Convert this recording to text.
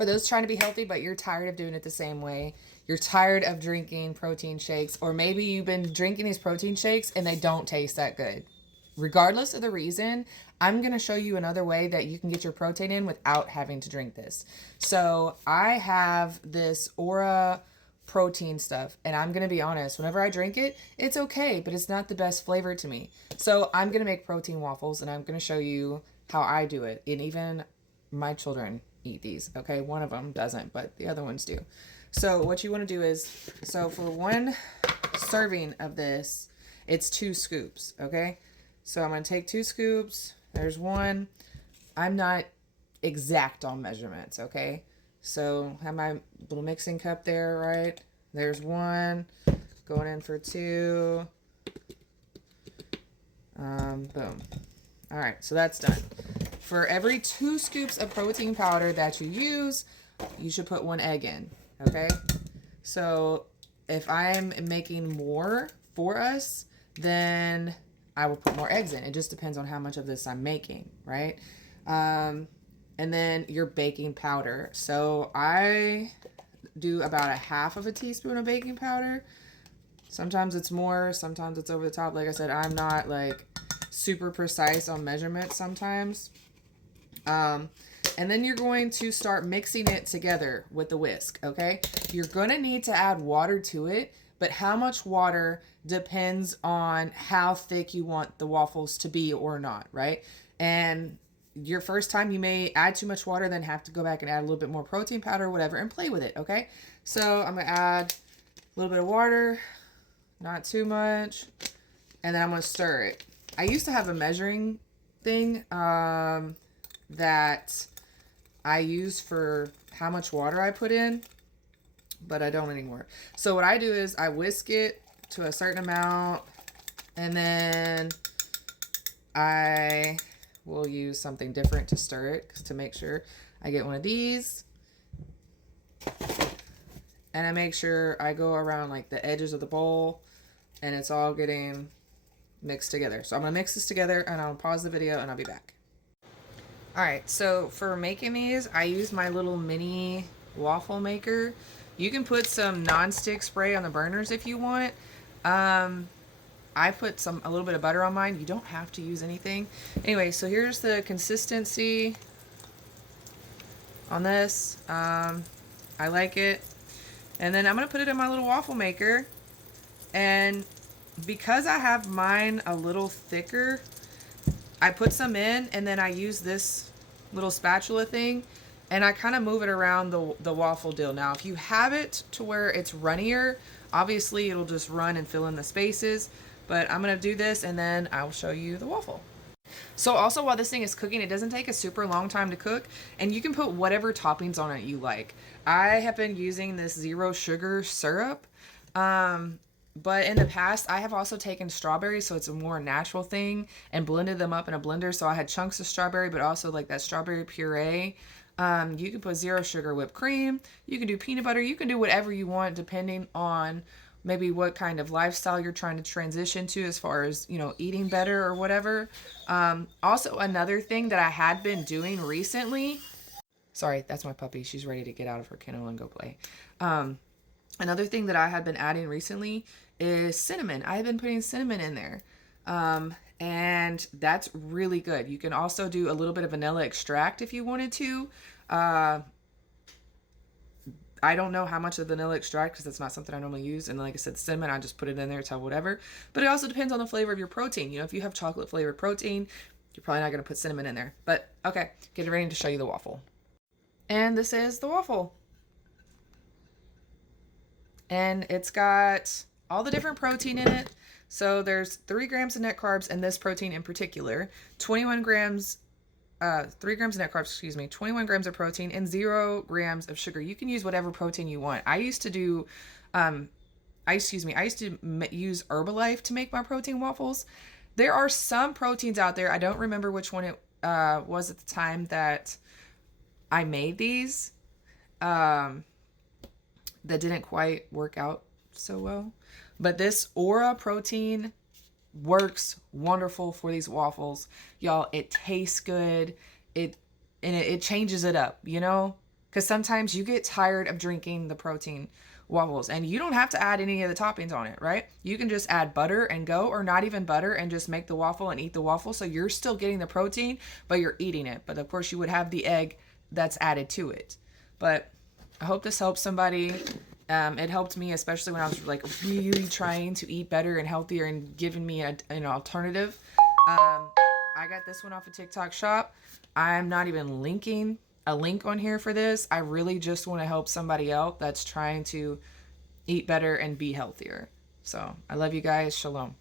For those trying to be healthy, but you're tired of doing it the same way, you're tired of drinking protein shakes, or maybe you've been drinking these protein shakes and they don't taste that good. Regardless of the reason, I'm going to show you another way that you can get your protein in without having to drink this. So I have this Aura protein stuff, and I'm going to be honest, whenever I drink it, it's okay, but it's not the best flavor to me. So I'm going to make protein waffles, and I'm going to show you how I do it. And even my children eat these. Okay, one of them doesn't, but the other ones do. So what you want to do is, so for one serving of this, it's 2 scoops. Okay, so I'm going to take 2 scoops. There's one. I'm not exact on measurements. Okay, so have my little mixing cup there, right? There's one going in for 2. Boom. All right, so that's done. For every 2 scoops of protein powder that you use, you should put 1 egg in, okay? So if I'm making more for us, then I will put more eggs in. It just depends on how much of this I'm making, right? And then your baking powder. So I do about 1/2 teaspoon of baking powder. Sometimes it's more, sometimes it's over the top. Like I said, I'm not like super precise on measurements sometimes. And then you're going to start mixing it together with the whisk, okay? You're going to need to add water to it, but how much water depends on how thick you want the waffles to be or not, right? And your first time you may add too much water, then have to go back and add a little bit more protein powder or whatever and play with it, okay? So I'm going to add a little bit of water, not too much, and then I'm going to stir it. I used to have a measuring thing that I use for how much water I put in, but I don't anymore. So what I do is I whisk it to a certain amount, and then I will use something different to stir it to make sure I get one of these. And I make sure I go around like the edges of the bowl and it's all getting mixed together. So I'm going to mix this together and I'll pause the video and I'll be back. Alright, so for making these, I use my little mini waffle maker. You can put some non-stick spray on the burners if you want. I put a little bit of butter on mine. You don't have to use anything. Anyway, so here's the consistency on this. I like it. And then I'm going to put it in my little waffle maker. And because I have mine a little thicker, I put some in and then I use this little spatula thing and I kind of move it around the waffle deal. Now, if you have it to where it's runnier, obviously it'll just run and fill in the spaces. But I'm going to do this and then I'll show you the waffle. So also while this thing is cooking, it doesn't take a super long time to cook and you can put whatever toppings on it you like. I have been using this 0 sugar syrup. But in the past, I have also taken strawberries, so it's a more natural thing, and blended them up in a blender. So I had chunks of strawberry, but also like that strawberry puree. You can put 0 sugar whipped cream. You can do peanut butter. You can do whatever you want depending on maybe what kind of lifestyle you're trying to transition to as far as, you know, eating better or whatever. Also, another thing that I had been doing recently. Sorry, that's my puppy. She's ready to get out of her kennel and go play. Another thing that I had been adding recently is cinnamon. I have been putting cinnamon in there. And that's really good. You can also do a little bit of vanilla extract if you wanted to. I don't know how much of vanilla extract because that's not something I normally use. And like I said, cinnamon, I just put it in there to whatever. But it also depends on the flavor of your protein. You know, if you have chocolate flavored protein, you're probably not going to put cinnamon in there. But okay, get ready to show you the waffle. And this is the waffle. And it's got all the different protein in it. So there's 3 grams of net carbs and this protein in particular, 21 grams, 3 grams of net carbs, 21 grams of protein and 0 grams of sugar. You can use whatever protein you want. I used to do, I used to use Herbalife to make my protein waffles. There are some proteins out there. I don't remember which one it was at the time that I made these. That didn't quite work out so well. But this Aura protein works wonderful for these waffles. Y'all, it tastes good. It changes it up, you know? Because sometimes you get tired of drinking the protein waffles and you don't have to add any of the toppings on it, right? You can just add butter and go, or not even butter, and just make the waffle and eat the waffle. So you're still getting the protein, but you're eating it. But of course, you would have the egg that's added to it. But I hope this helps somebody. It helped me, especially when I was like really trying to eat better and healthier and giving me an alternative. I got this one off of TikTok Shop. I'm not even linking a link on here for this. I really just want to help somebody else that's trying to eat better and be healthier. So I love you guys. Shalom.